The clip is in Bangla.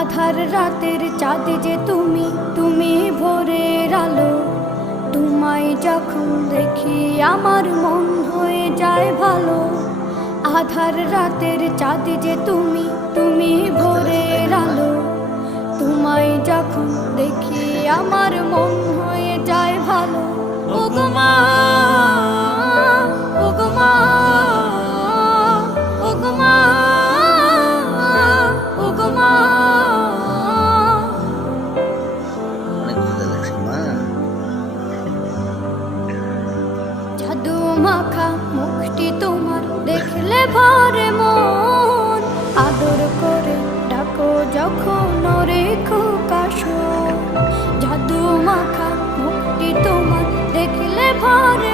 আধার রাতের চাঁদ যে তুমি, তুমি ভোরের আলো। তোমায় যখন দেখি আমার মন হয়ে যায় ভালো। আধার রাতের চাঁদ যে তুমি, তুমি ভোরের আলো। তোমায় যখন দেখি আমার মন হয়ে যায় ভালো। ওগো মা, ওগো মা, ওগো মা, ওগো মা। জাদু মাখা মুখটি তোমার দেখলে ভরে মন। আদর করে ডাকো যখন ওরে খোকা শোন। জাদু মাখা মুখটি তোমার দেখলে ভরে